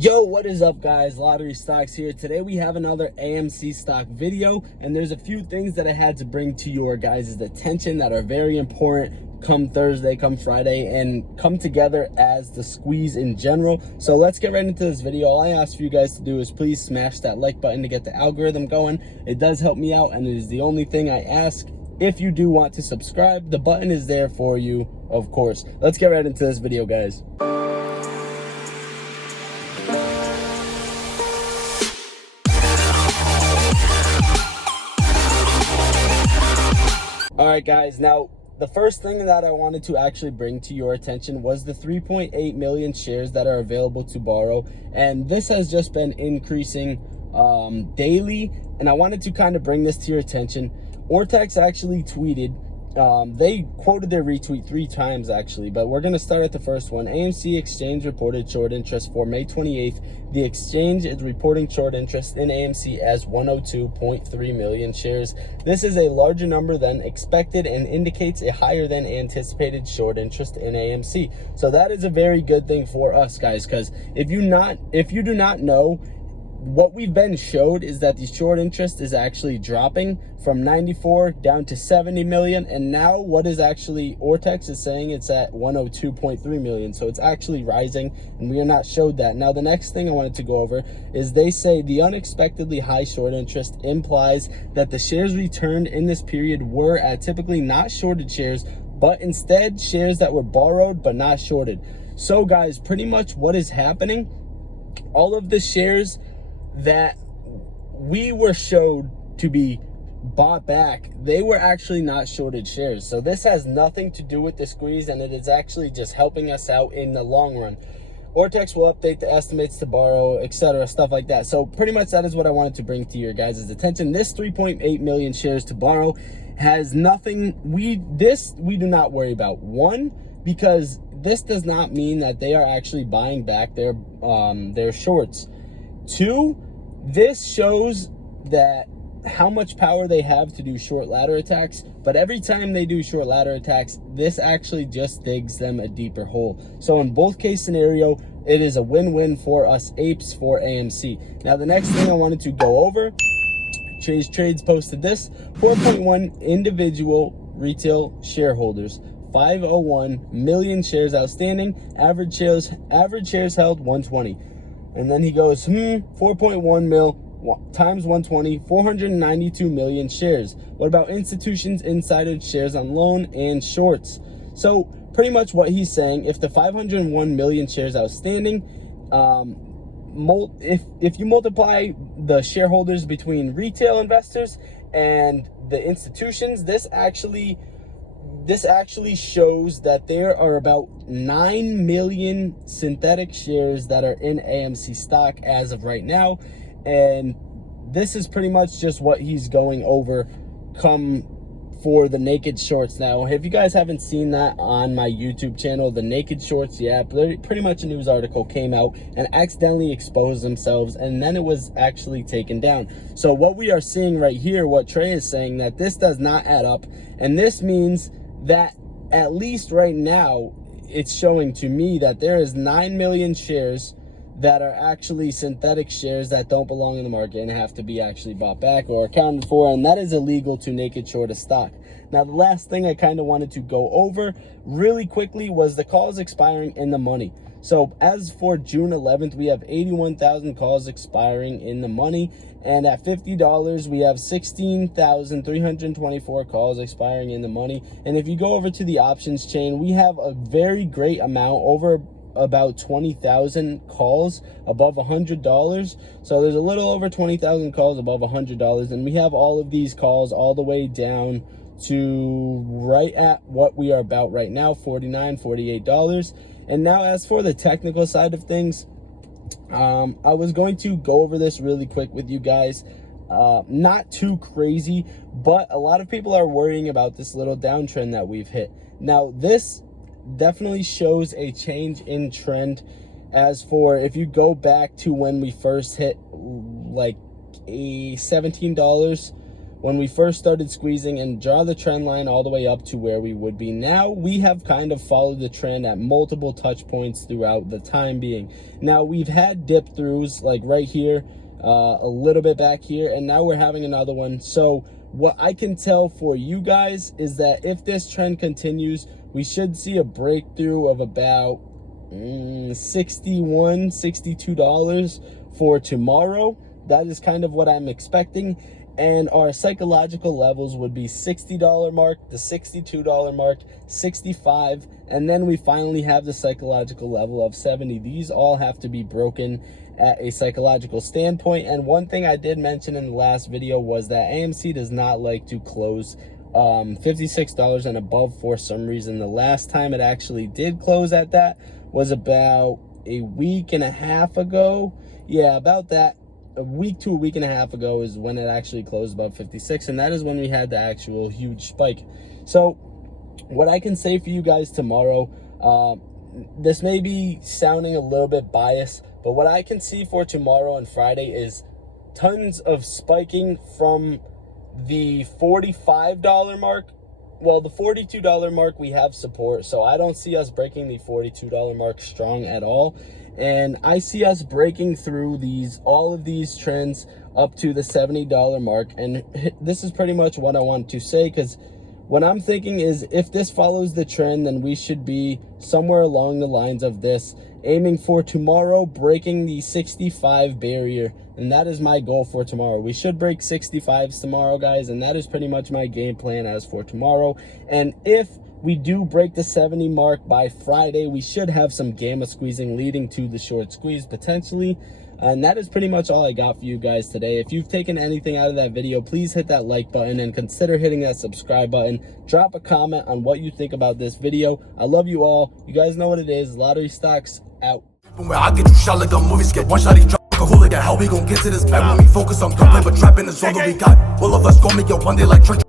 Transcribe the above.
Yo, what is up, guys? Lottery Stocks here. Today we have another AMC stock video, and there's a few things that I had to bring to your guys' attention that are very important come Thursday, come Friday, and come together as the squeeze in general. So let's get right into this video. All I ask for you guys to do is please smash that like button to get the algorithm going. It does help me out, and it is the only thing I ask. If you do want to subscribe, the button is there for you, of course. Let's get right into this video, guys. All right, guys, now the first thing that I wanted to actually bring to your attention was the 3.8 million shares that are available to borrow, and this has just been increasing daily, and I wanted to kind of bring this to your attention. Ortex actually tweeted, they quoted their retweet 3 times actually, but we're going to start at the first one. AMC Exchange reported short interest for May 28th. The exchange is reporting short interest in AMC as 102.3 million shares. This is a larger number than expected and indicates a higher than anticipated short interest in AMC. So that is a very good thing for us, guys, because if you do not know, what we've been showed is that the short interest is actually dropping from 94 down to 70 million, and now what is actually Ortex is saying it's at 102.3 million, so it's actually rising, and we are not showed that. Now the next thing I wanted to go over is they say the unexpectedly high short interest implies that the shares returned in this period were at typically not shorted shares, but instead shares that were borrowed but not shorted. So guys, pretty much what is happening, all of the shares that we were showed to be bought back, they were actually not shorted shares. So this has nothing to do with the squeeze, and it is actually just helping us out in the long run. Ortex will update the estimates to borrow, etc., stuff like that. So pretty much that is what I wanted to bring to your guys' attention. This 3.8 million shares to borrow has nothing, we do not worry about. One, because this does not mean that they are actually buying back their shorts. Two, this shows that how much power they have to do short ladder attacks, but every time they do short ladder attacks, this actually just digs them a deeper hole. So in both case scenario, it is a win-win for us apes for AMC. Now the next thing I wanted to go over, Chase Trades posted this, 4.1 individual retail shareholders, 501 million shares outstanding, average shares held 120. And then he goes, 4.1 mil times 120, 492 million shares. What about institutions, insiders, shares on loan, and shorts? So pretty much what he's saying, if the 501 million shares outstanding, if you multiply the shareholders between retail investors and the institutions, this actually shows that there are about 9 million synthetic shares that are in AMC stock as of right now. And this is pretty much just what he's going over come for the naked shorts. Now, if you guys haven't seen that on my YouTube channel, the naked shorts, yeah, pretty much a news article came out and accidentally exposed themselves, and then it was actually taken down. So what we are seeing right here, what Trey is saying, that this does not add up, and this means that at least right now it's showing to me that there is 9 million shares that are actually synthetic shares that don't belong in the market and have to be actually bought back or accounted for, and that is illegal to naked short a stock. Now the last thing I kind of wanted to go over really quickly was the calls expiring in the money. So as for June 11th, we have 81,000 calls expiring in the money, and at $50 we have 16,324 calls expiring in the money. And if you go over to the options chain, we have a very great amount, over about 20,000 calls above $100. So there's a little over 20,000 calls above $100, and we have all of these calls all the way down to right at what we are about right now, $49, $48. And now as for the technical side of things, I was going to go over this really quick with you guys. Not too crazy, but a lot of people are worrying about this little downtrend that we've hit. Now this definitely shows a change in trend. As for if you go back to when we first hit like a $17 when we first started squeezing, and draw the trend line all the way up to where we would be now. We have kind of followed the trend at multiple touch points throughout the time being. Now we've had dip throughs like right here, a little bit back here, and now we're having another one. So what I can tell for you guys is that if this trend continues, we should see a breakthrough of about $62 for tomorrow. That is kind of what I'm expecting. And our psychological levels would be $60 mark, the $62 mark, 65, and then we finally have the psychological level of 70. These all have to be broken at a psychological standpoint. And one thing I did mention in the last video was that AMC does not like to close $56 and above for some reason. The last time it actually did close at that was about a week and a half ago. Yeah, about that. A week to a week and a half ago is when it actually closed above 56, and that is when we had the actual huge spike. So what I can say for you guys tomorrow, this may be sounding a little bit biased, but what I can see for tomorrow and Friday is tons of spiking from the $45 mark. Well, the $42 mark, we have support, so I don't see us breaking the $42 mark strong at all. And I see us breaking through all of these trends up to the $70 mark. And this is pretty much what I want to say, because what I'm thinking is if this follows the trend, then we should be somewhere along the lines of this, aiming for tomorrow, breaking the 65 barrier. And that is my goal for tomorrow. We should break 65s tomorrow, guys, and that is pretty much my game plan as for tomorrow. And if we do break the 70 mark by Friday, we should have some gamma squeezing leading to the short squeeze potentially. And that is pretty much all I got for you guys today. If you've taken anything out of that video, please hit that like button and consider hitting that subscribe button. Drop a comment on what you think about this video. I love you all. You guys know what it is. Lottery Stocks out. Where I get you shot like a movie skit. One shot he drop like a hooligan. How we gon' get to this bag when we focus on gunplay, but trapping is all that we got. All of us gon' make it one day like church.